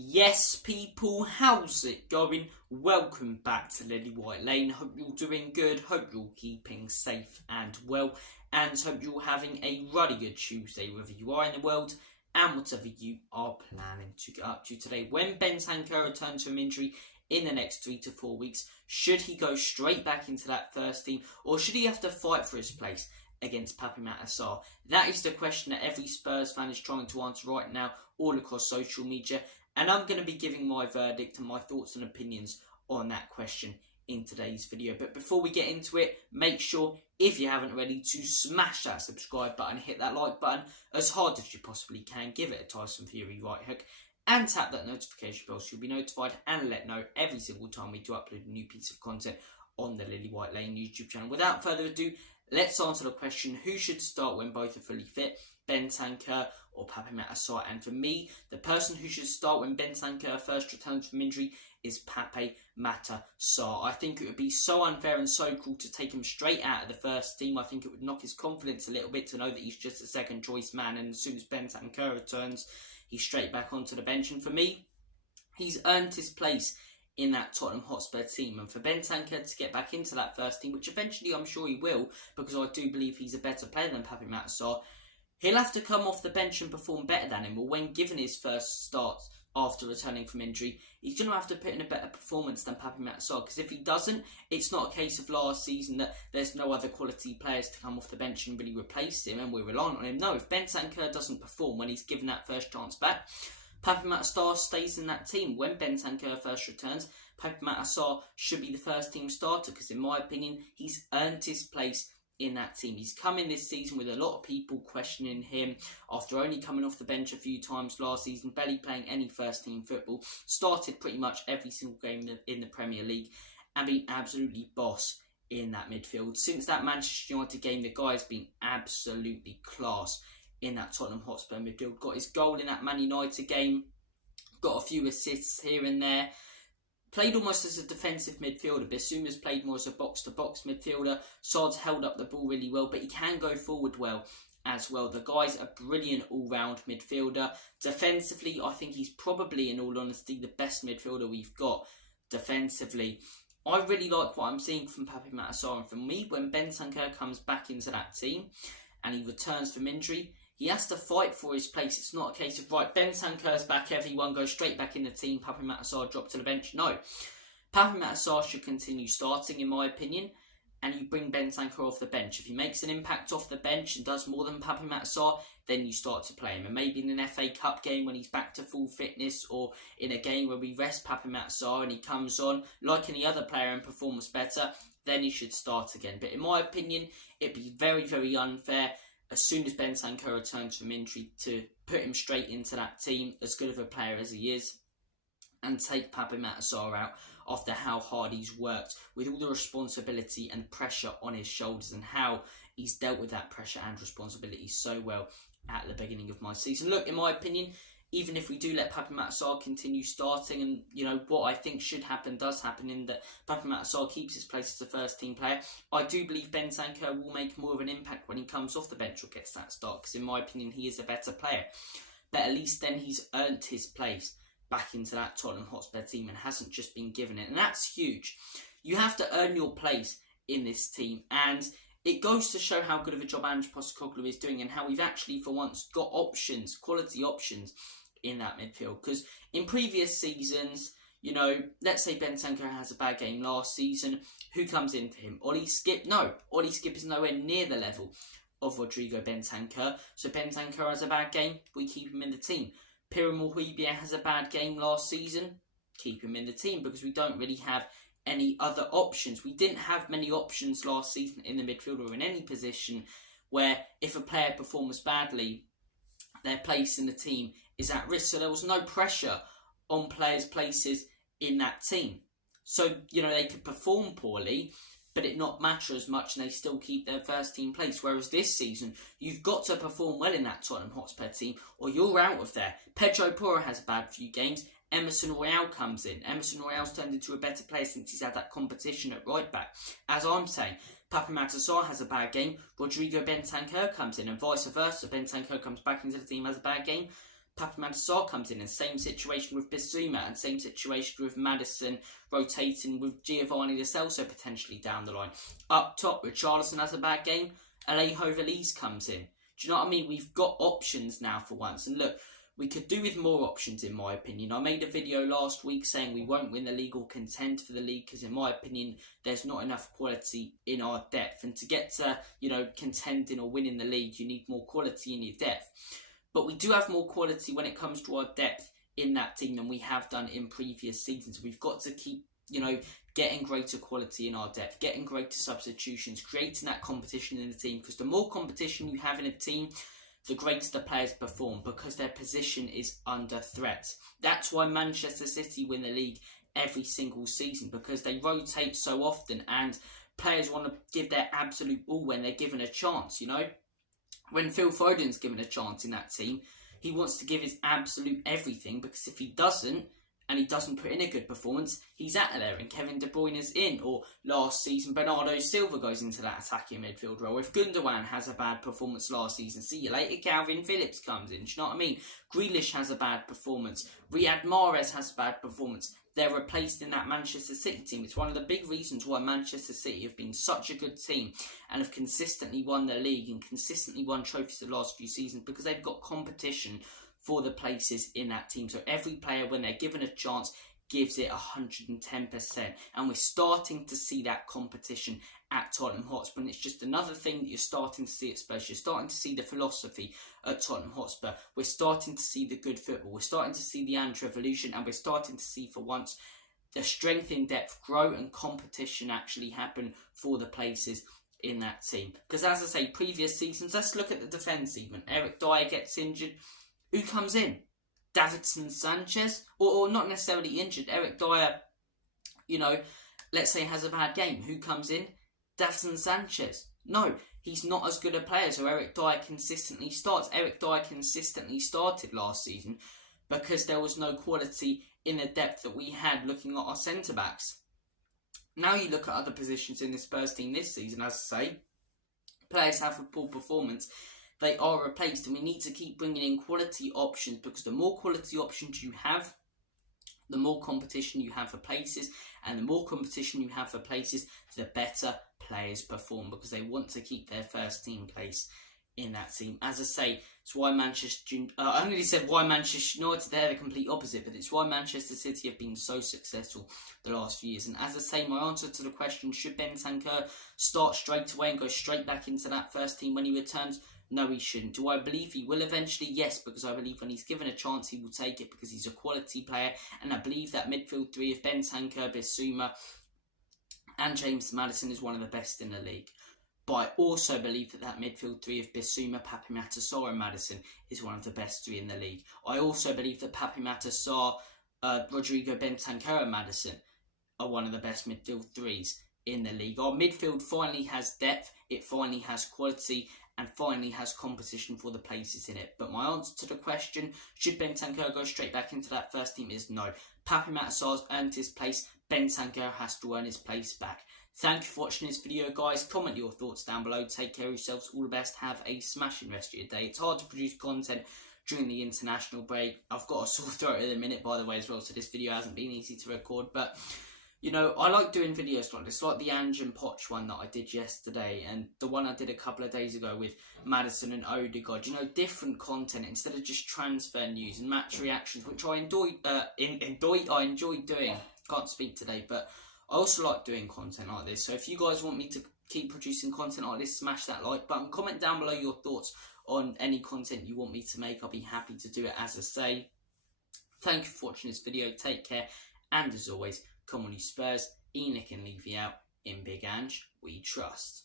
Yes, people, how's it going? Welcome back to Lily White Lane. Hope you're doing good, hope you're keeping safe and well, and hope you're having a ruddy good Tuesday wherever you are in the world and whatever you are planning to get up to today. When Bentacur returns from injury in the next 3 to 4 weeks, should he go straight back into that first team, or should he have to fight for his place against Pape Sarr? That is the question that every Spurs fan is trying to answer right now all across social media. And I'm going to be giving my verdict and my thoughts and opinions on that question in today's video. But before we get into it, make sure, if you haven't already, to smash that subscribe button, hit that like button as hard as you possibly can, give it a Tyson Fury right hook, and tap that notification bell so you'll be notified and let know every single time we do upload a new piece of content on the Lily White Lane YouTube channel. Without further ado, let's answer the question, who should start when both are fully fit, Bentacur or Pape Sarr? And for me, the person who should start when Bentacur first returns from injury is Pape Sarr. I think it would be so unfair and so cruel to take him straight out of the first team. I think it would knock his confidence a little bit to know that he's just a second choice man, and as soon as Bentacur returns, he's straight back onto the bench. And for me, he's earned his place in that Tottenham Hotspur team, and for Bentacur to get back into that first team, which eventually I'm sure he will, because I do believe he's a better player than Pape Sarr, he'll have to come off the bench and perform better than him, or when given his first start after returning from injury, he's going to have to put in a better performance than Pape Sarr, because if he doesn't, it's not a case of last season that there's no other quality players to come off the bench and really replace him and we're relying on him. No, if Bentacur doesn't perform when he's given that first chance back, Pape Sarr stays in that team. When Bentacur first returns, Pape Sarr should be the first team starter, because in my opinion, he's earned his place in that team. He's come in this season with a lot of people questioning him after only coming off the bench a few times last season, barely playing any first team football, started pretty much every single game in the Premier League and been absolutely boss in that midfield. Since that Manchester United game, the guy's been absolutely class in that Tottenham Hotspur midfield. Got his goal in that Man United game, got a few assists here and there, played almost as a defensive midfielder. Bissouma's played more as a box-to-box midfielder. Sarr's held up the ball really well, but he can go forward well as well. The guy's a brilliant all-round midfielder. Defensively, I think he's probably, in all honesty, the best midfielder we've got defensively. I really like what I'm seeing from Pape Sarr, and for me, when Bentacur comes back into that team and he returns from injury, he has to fight for his place. It's not a case of, right, Bentacur's back, everyone goes straight back in the team, Pape Sarr drop to the bench. No. Pape Sarr should continue starting, in my opinion, and you bring Bentacur off the bench. If he makes an impact off the bench and does more than Pape Sarr, then you start to play him. And maybe in an FA Cup game when he's back to full fitness, or in a game where we rest Pape Sarr and he comes on like any other player and performs better, then he should start again. But in my opinion, it'd be very, very unfair as soon as Bentacur returns from injury to put him straight into that team, as good of a player as he is, and take Pape Sarr out after how hard he's worked with all the responsibility and pressure on his shoulders, and how he's dealt with that pressure and responsibility so well at the beginning of my season. Look, in my opinion, even if we do let Pape Sarr continue starting, and you know what I think should happen does happen, in that Pape Sarr keeps his place as a first team player, I do believe Bentacur will make more of an impact when he comes off the bench or gets that start, because in my opinion he is a better player. But at least then he's earned his place back into that Tottenham Hotspur team and hasn't just been given it, and that's huge. You have to earn your place in this team, and it goes to show how good of a job Ange Postecoglou is doing, and how we've actually for once got options, quality options in that midfield. Because in previous seasons, you know, let's say Bentacur has a bad game last season, who comes in for him? Ollie Skip? No, Ollie Skip is nowhere near the level of Rodrigo Bentacur. So Bentacur has a bad game, we keep him in the team. Pierre Mohibia has a bad game last season, keep him in the team, because we don't really have any other options. We didn't have many options last season in the midfield or in any position where if a player performs badly, their place in the team is at risk. So there was no pressure on players' places in that team. So, you know, they could perform poorly, but it not matter as much, and they still keep their first team place. Whereas this season, you've got to perform well in that Tottenham Hotspur team, or you're out of there. Pedro Porro has a bad few games. Emerson Royale comes in. Emerson Royale's turned into a better player since he's had that competition at right back. As I'm saying, Pape Sarr has a bad game. Rodrigo Bentacur comes in, and vice versa. Bentacur comes back into the team, has a bad game. Pape Sarr comes in, and same situation with Bissouma, and same situation with Maddison rotating with Giovanni Lo Celso potentially down the line. Up top, Richarlison has a bad game, Alejo Valise comes in. Do you know what I mean? We've got options now for once, and look, we could do with more options in my opinion. I made a video last week saying we won't win the league or contend for the league because in my opinion there's not enough quality in our depth, and to get to, you know, contending or winning the league you need more quality in your depth. But we do have more quality when it comes to our depth in that team than we have done in previous seasons. We've got to keep, you know, getting greater quality in our depth, getting greater substitutions, creating that competition in the team, because the more competition you have in a team, the greater the players perform, because their position is under threat. That's why Manchester City win the league every single season, because they rotate so often and players want to give their absolute all when they're given a chance, you know. When Phil Foden's given a chance in that team, he wants to give his absolute everything, because if he doesn't, and he doesn't put in a good performance, he's out of there and Kevin De Bruyne is in. Or last season, Bernardo Silva goes into that attacking midfield role. If Gundogan has a bad performance last season, see you later, Calvin Phillips comes in. Do you know what I mean? Grealish has a bad performance. Riyad Mahrez has a bad performance. They're replaced in that Manchester City team. It's one of the big reasons why Manchester City have been such a good team and have consistently won the league and consistently won trophies the last few seasons, because they've got competition for the places in that team. So every player, when they're given a chance, gives it 110%. And we're starting to see that competition at Tottenham Hotspur. And it's just another thing that you're starting to see at Spurs. You're starting to see the philosophy at Tottenham Hotspur. We're starting to see the good football. We're starting to see the anti-revolution. And we're starting to see, for once, the strength in depth grow and competition actually happen for the places in that team. Because as I say, previous seasons, let's look at the defence even. Eric Dyer gets injured. Who comes in? Davinson Sanchez? Or not necessarily injured. Eric Dyer, you know, let's say has a bad game. Who comes in? Davinson Sanchez. No, he's not as good a player, so Eric Dyer consistently starts. Eric Dyer consistently started last season because there was no quality in the depth that we had looking at our centre-backs. Now you look at other positions in the Spurs team this season, as I say, players have a poor performance. They are replaced, and we need to keep bringing in quality options, because the more quality options you have, the more competition you have for places, and the more competition you have for places, the better players perform, because they want to keep their first team place in that team. As I say, it's why I only said why Manchester United, they're the complete opposite, but it's why Manchester City have been so successful the last few years. And as I say, my answer to the question, should Bentancur start straight away and go straight back into that first team when he returns? No, he shouldn't. Do I believe he will eventually? Yes, because I believe when he's given a chance, he will take it, because he's a quality player. And I believe that midfield three of Bentancur, Bissouma and James Maddison is one of the best in the league. But I also believe that midfield three of Bissouma, Pape, Sarr and Maddison is one of the best three in the league. I also believe that Pape, Sarr, Rodrigo, Bentancur and Maddison are one of the best midfield threes in the league. Our midfield finally has depth, it finally has quality, and finally has competition for the places in it. But my answer to the question, should Bentancur go straight back into that first team, is no. Pape Sarr's earned his place, Bentancur has to earn his place back. Thank you for watching this video, guys. Comment your thoughts down below. Take care of yourselves. All the best. Have a smashing rest of your day. It's hard to produce content during the international break. I've got a sore throat at the minute, by the way, as well, so this video hasn't been easy to record. But, you know, I like doing videos like this, like the Ange and Poch one that I did yesterday, and the one I did a couple of days ago with Maddison and Odegaard. You know, different content instead of just transfer news and match reactions, which I enjoy doing. Can't speak today, but I also like doing content like this. So if you guys want me to keep producing content like this, smash that like button. Comment down below your thoughts on any content you want me to make. I'll be happy to do it, as I say. Thank you for watching this video. Take care. And as always, come on you Spurs. Enoch and Levy out. In Big Ange, we trust.